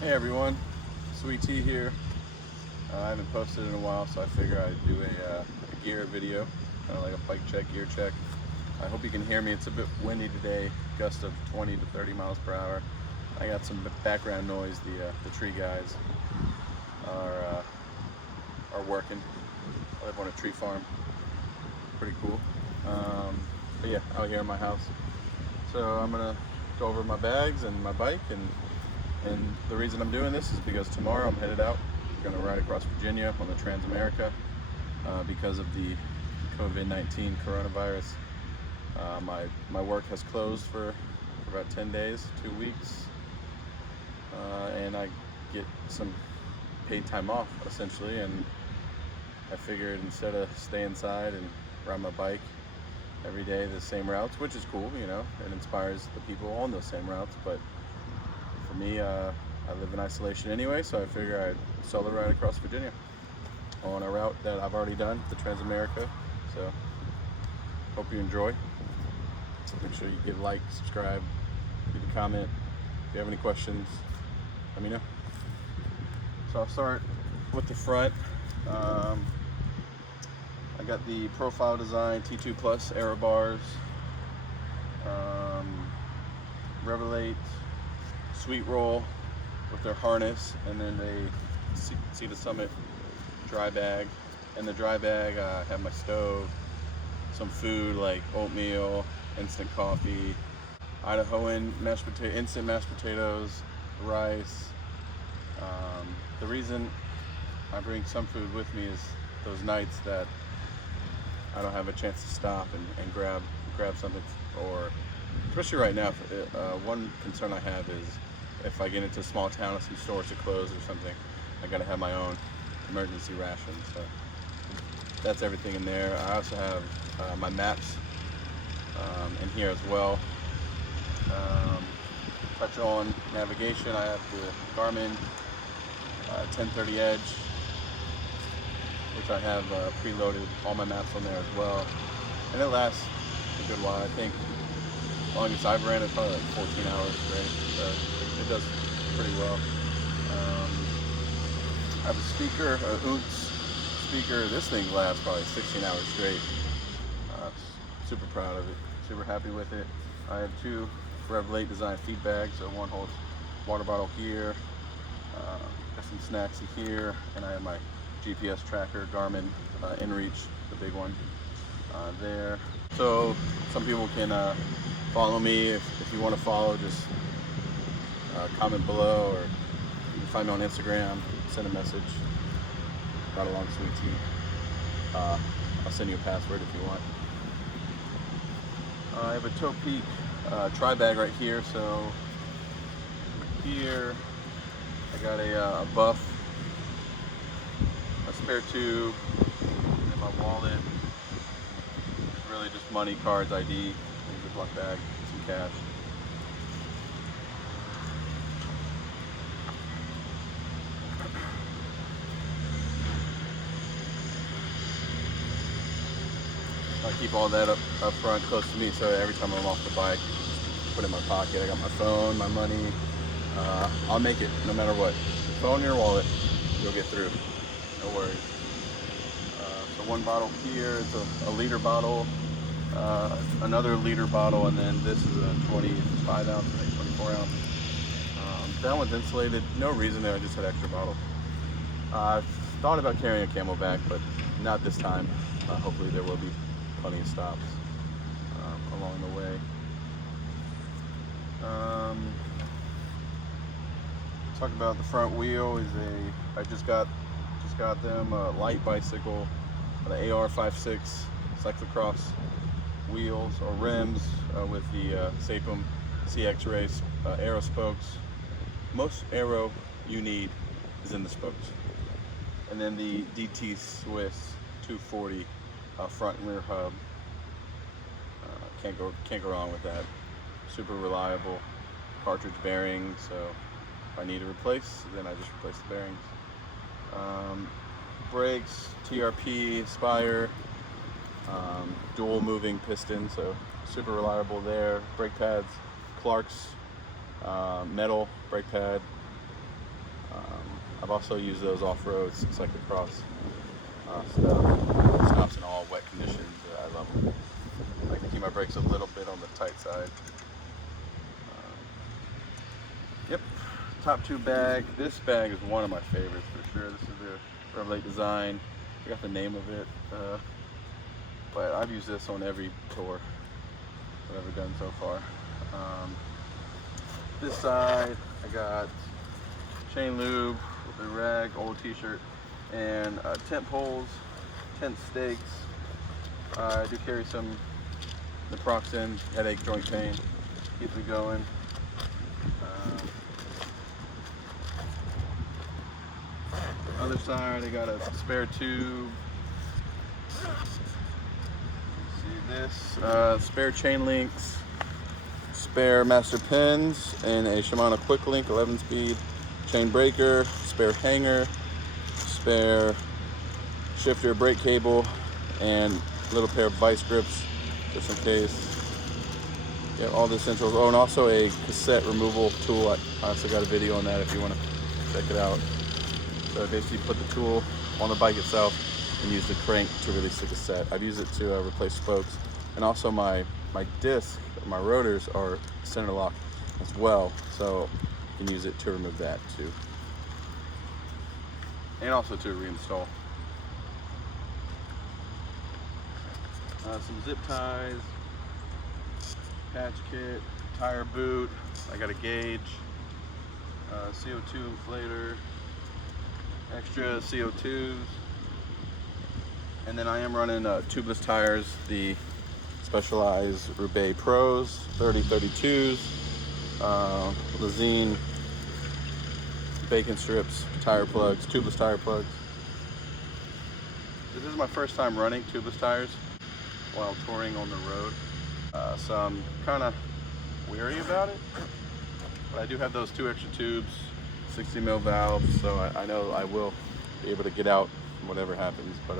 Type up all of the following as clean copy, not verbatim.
Hey everyone, Sweet Tea here. I haven't posted in a while, so I figure I'd do a gear video, kind of like a bike check, gear check. I hope you can hear me. It's a bit windy today, gust of 20 to 30 miles per hour. I got some background noise. The tree guys are working. I live on a tree farm. Pretty cool. But yeah, out here in my house. So I'm gonna go over my bags and my bike, and the reason I'm doing this is because tomorrow I'm headed out. I'm gonna ride across Virginia on the Trans-America because of the COVID-19 coronavirus. My work has closed for about 10 days, 2 weeks, and I get some paid time off essentially. And I figured instead of stay inside and ride my bike every day the same routes, which is cool, you know, it inspires the people on those same routes, but for me, I live in isolation anyway, so I figure I'd solo ride across Virginia on a route that I've already done, the Trans-America. So hope you enjoy. Make sure you give a like, subscribe, leave a comment. If you have any questions, let me know. So I'll start with the front. I got the Profile Design T2 Plus Aero Bars, Revelate Sweet Roll with their harness, and then a Sea to Summit dry bag. In the dry bag, I have my stove, some food like oatmeal, instant coffee, Idahoan instant mashed potatoes, rice. The reason I bring some food with me is those nights that I don't have a chance to stop and grab something, or especially right now. One concern I have is if I get into a small town and some stores are closed or something, I gotta have my own emergency ration. So that's everything in there. I also have my maps in here as well. Touch on navigation. I have the Garmin 1030 Edge, which I have preloaded all my maps on there as well, and it lasts a good while. I think longest I've ran is probably like 14 hours straight, so it does pretty well. I have a speaker, a Unz speaker. This thing lasts probably 16 hours straight. Super proud of it, super happy with it. I have two Revelate Design feed bags, so one holds water bottle here, got some snacks in here, and I have my GPS tracker, Garmin InReach, the big one there. So some people can follow me. If you want to follow, just comment below, or you can find me on Instagram, send a message, Ride Along Sweet Tea. I'll send you a password if you want. I have a Toe Peak tri bag right here. So here I got a buff, a spare tube, and my wallet. It's really just money, cards, ID, a Ziploc bag, some cash. I keep all that up front, close to me, so every time I'm off the bike, put it in my pocket. I got my phone, my money. I'll make it no matter what. Phone, your wallet, you'll get through. No worries. So one bottle here, it's a liter bottle, another liter bottle, and then this is a 25 ounce, I think 24 ounce. That one's insulated. No reason there, I just had extra bottle. I've thought about carrying a Camelback, but not this time. Hopefully there will be plenty of stops along the way. Talk about the front wheel. I just got them a light bicycle, the AR56 cyclocross wheels or rims with the Sapum CX Race aero spokes. Most aero you need is in the spokes, and then the DT Swiss 240 front and rear hub. Can't go wrong with that. Super reliable. Cartridge bearings, so if I need to replace, then I just replace the bearings. Brakes, TRP, Spire, dual moving piston, so super reliable there. Brake pads, Clark's metal brake pad. I've also used those off-road cyclocross stuff. Stops in all wet conditions. I love them. I can keep my brakes a little bit on the tight side. Yep, top two bag. This bag is one of my favorites for sure. This is the Revelate design. I got the name of it, but I've used this on every tour that I've ever done so far. This side, I got chain lube with a rag, old t-shirt, and tent poles, tent stakes. I do carry some naproxen, headache, joint pain, keeps me going. Other side, I got a spare tube. See this, spare chain links, spare master pins, and a Shimano Quick Link 11-speed chain breaker, spare hanger, spare shifter brake cable, and a little pair of vice grips just in case. Yeah, all the essentials. Oh, and also a cassette removal tool. I also got a video on that if you want to check it out. So I basically put the tool on the bike itself and use the crank to release the cassette. I've used it to replace spokes, and also my disc, my rotors are center lock as well, so you can use it to remove that too, and also to reinstall. Some zip ties, patch kit, tire boot. I got a gauge, CO2 inflator, extra CO2s, and then I am running tubeless tires, the Specialized Roubaix Pros 30-32s, Lazine bacon strips, tire plugs, tubeless tire plugs. This is my first time running tubeless tires while touring on the road, so I'm kind of weary about it, but I do have those 2 extra tubes, 60 mil valves, so I know I will be able to get out whatever happens. But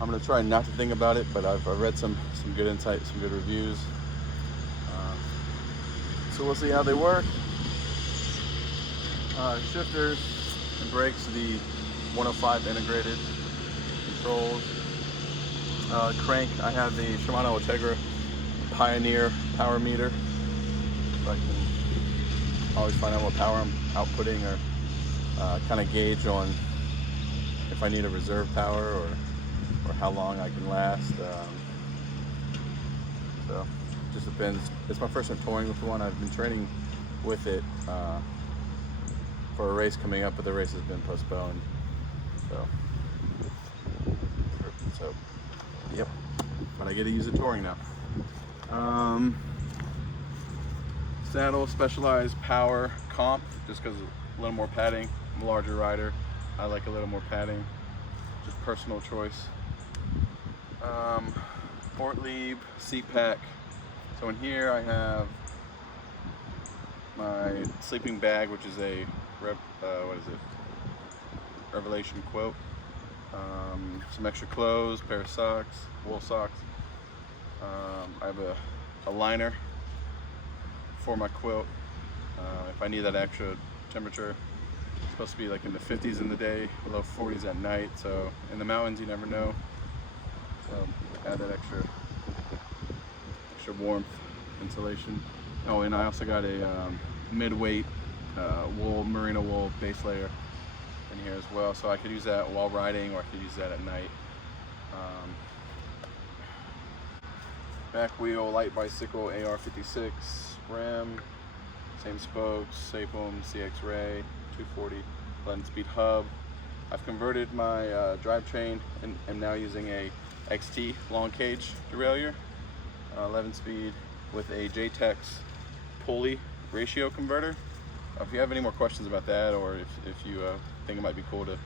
I'm going to try not to think about it, but I've read some good insight, some good reviews, so we'll see how they work. Shifters and brakes, the 105 integrated controls. Crank, I have the Shimano Integra Pioneer power meter, so I can always find out what power I'm outputting, or kind of gauge on if I need a reserve power or how long I can last. So it just depends. It's my first time touring with the one. I've been training with it for a race coming up, but the race has been postponed. So yep, but I get to use it touring now. Saddle, Specialized Power Comp, just because a little more padding. I'm a larger rider, I like a little more padding, just personal choice. Ortlieb seat pack. So in here I have my sleeping bag, which is a Revelation quilt. Some extra clothes, pair of socks, wool socks. I have a liner for my quilt. If I need that extra temperature, it's supposed to be like in the 50s in the day, below 40s at night. So in the mountains, you never know. So add that extra warmth, insulation. Oh, and I also got a mid-weight wool, merino wool base layer in here as well, so I could use that while riding, or I could use that at night. Back wheel, light bicycle, AR56 rim, same spokes, Sapum CX Ray, 240 11-speed hub. I've converted my drivetrain and am now using a XT long cage derailleur, 11-speed with a JTEX pulley ratio converter. If you have any more questions about that, or if you think it might be cool to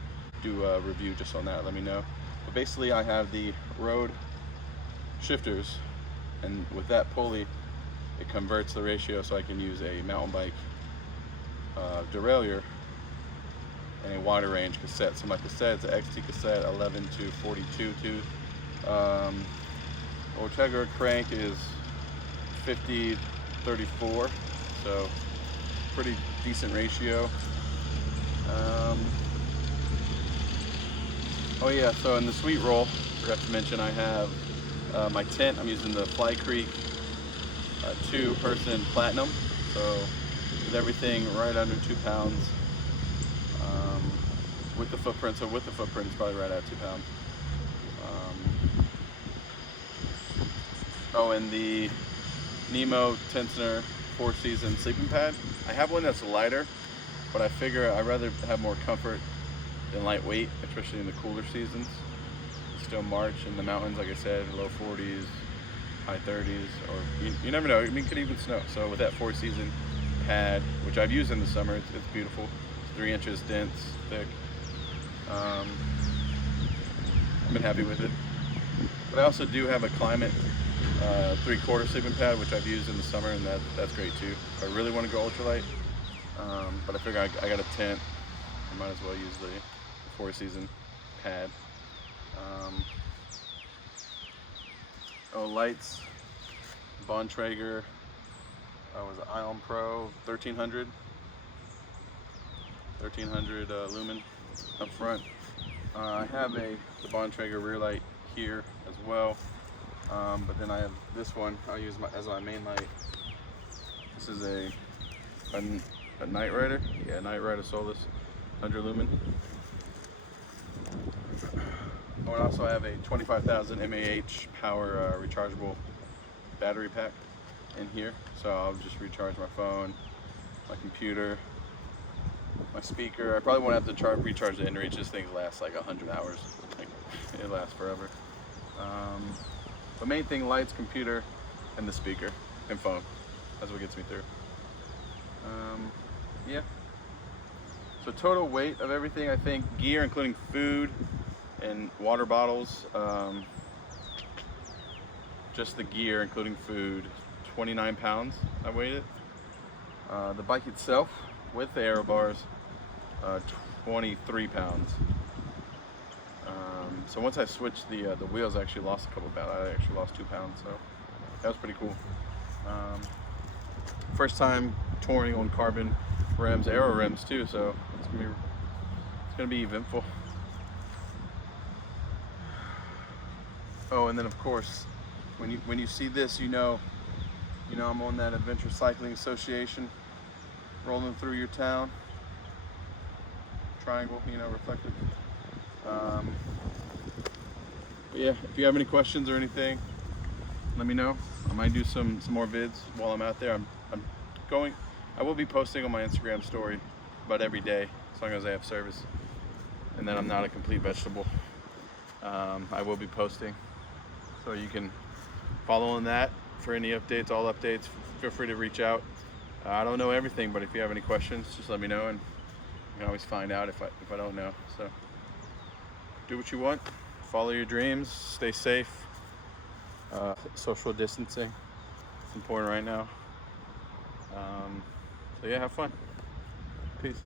do a review just on that, let me know. But basically I have the road shifters, and with that pulley it converts the ratio so I can use a mountain bike derailleur and a wider range cassette. So my cassette is an XT cassette, 11 to 42 tooth. Ortega crank is 50-34, so pretty decent ratio. Oh yeah, so in the sweet roll, forgot to mention I have my tent. I'm using the Fly Creek 2-person platinum, so with everything right under 2 pounds, with the footprint. So with the footprint, it's probably right at 2 pounds. Oh, and the Nemo Tensioner 4-season sleeping pad. I have one that's lighter, but I figure I'd rather have more comfort than lightweight, especially in the cooler seasons. It's still March in the mountains, like I said, low 40s, high 30s, or you never know. I mean, it could even snow. So with that 4-season pad, which I've used in the summer, it's beautiful. It's 3 inches dense, thick. I've been happy with it. But I also do have a Climate 3/4 sleeping pad, which I've used in the summer, and that's great too. If I really want to go ultralight, but I figure I got a tent, I might as well use the 4-season pad. Lights, Bontrager, was it Ion Pro 1300 lumen up front. I have the Bontrager rear light here as well, but then I have this one I'll use as my main light. This is a Night Rider, yeah, Night Rider Solus 100 lumen. Oh, and also I have a 25,000 mAh power rechargeable battery pack in here, so I'll just recharge my phone, my computer, my speaker. I probably won't have to recharge the inReach. This thing lasts like 100 hours. Like, it lasts forever. The main thing: lights, computer, and the speaker and phone. That's what gets me through. Yeah. So total weight of everything, I think gear, including food and water bottles, just the gear, including food, 29 pounds I weighed it. The bike itself, with the aero bars, 23 pounds. So once I switched the wheels, I actually lost a couple pounds. I actually lost 2 pounds, so that was pretty cool. First time touring on carbon rims, aero rims too, so it's gonna be eventful. Oh, and then of course, when you see this, you know I'm on that Adventure Cycling Association, rolling through your town. Triangle, reflective. But yeah, if you have any questions or anything, let me know. I might do some more vids while I'm out there. I will be posting on my Instagram story about every day, as long as I have service, and then I'm not a complete vegetable. I will be posting, so you can follow on that for any updates, all updates. Feel free to reach out. I don't know everything, but if you have any questions, just let me know, and you can always find out if I don't know. So do what you want, follow your dreams, stay safe. Social distancing, it's important right now. So yeah, have fun. Peace.